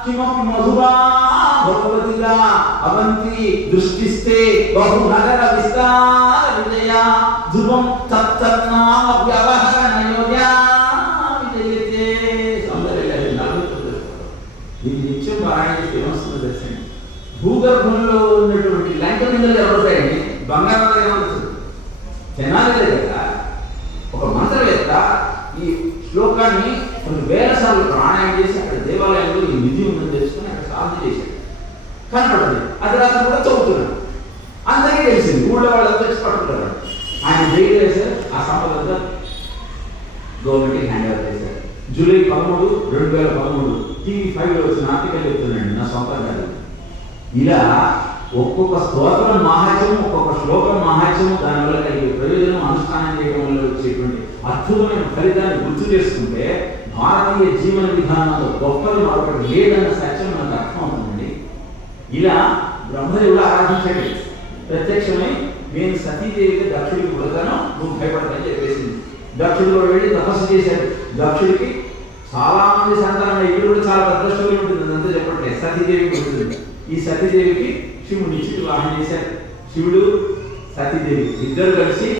మధురా భగవతిగా అవంతి దృష్టిస్తే బహు నగర విస్తార విజయ ధ్రువం తత్తన్నామ వ్యవహరణయోగ్యా విజయతే ఇది నిత్యం పారాయణ ఏమొస్తుందో తెలుసండి భూగర్భంలో ఉన్నటువంటి లంక మీద ఎవరుతాయండి బంగారం మీద ఏమవుతుంది వేల సార్లు ప్రాణాయం చేసి అక్కడ దేవాలయంలో ఈ నిధి ఉందని తెలుసుకుని అక్కడ సాధన చేశాడు. కనపడదు అది రాత్రి కూడా చదువుతున్నాడు. అందరికీ తెలిసింది. ఊళ్ళో వాళ్ళంతా వచ్చి పట్టుకుంటారు ఆయన జైలు వేశారు. ఆ సంపద గవర్నమెంట్కి హ్యాండ్ ఓవర్ చేశారు. జూలై పదమూడు రెండు వేల పదమూడు టీవీ ఫైవ్లో వచ్చిన ఆర్టికల్ చెప్తున్నాడు. నా సొంతంగా ఇలా ఒక్కొక్క స్తోత్రం మహాత్యం ఒక్కొక్క శ్లోకం మహాత్యం దానివల్ల కలిగే ప్రయోజనం అనుష్ఠానం చేయడం వచ్చేటువంటి అద్భుతమైన ఫలితాన్ని గుర్తు చేసుకుంటే భారతీయ జీవన విధానంలో గొప్పది మరొకటి లేదన్న సత్యం మనకు అర్థమవుతుందండి. ఇలా బ్రహ్మదేవుడు ఆరాధించండి. ప్రత్యక్షమై నేను సతీదేవికి దక్షుడికి పుడతాను నువ్వు భయపడతాని చెప్పేసింది. దక్షుడు కూడా వెళ్ళి తపస్సు చేశాడు. దక్షుడికి చాలా మంది సంతానం ఇక్కడ కూడా చాలా పెద్ద ఉంటుంది అంతా చెప్పట్లేదు సతీదేవికి ఉంటుంది ఈ సతీదేవికి శివుడు నిశ్చిత వాహనం చేశారు శివుడు సతీదేవి ఇద్దరు కలిసి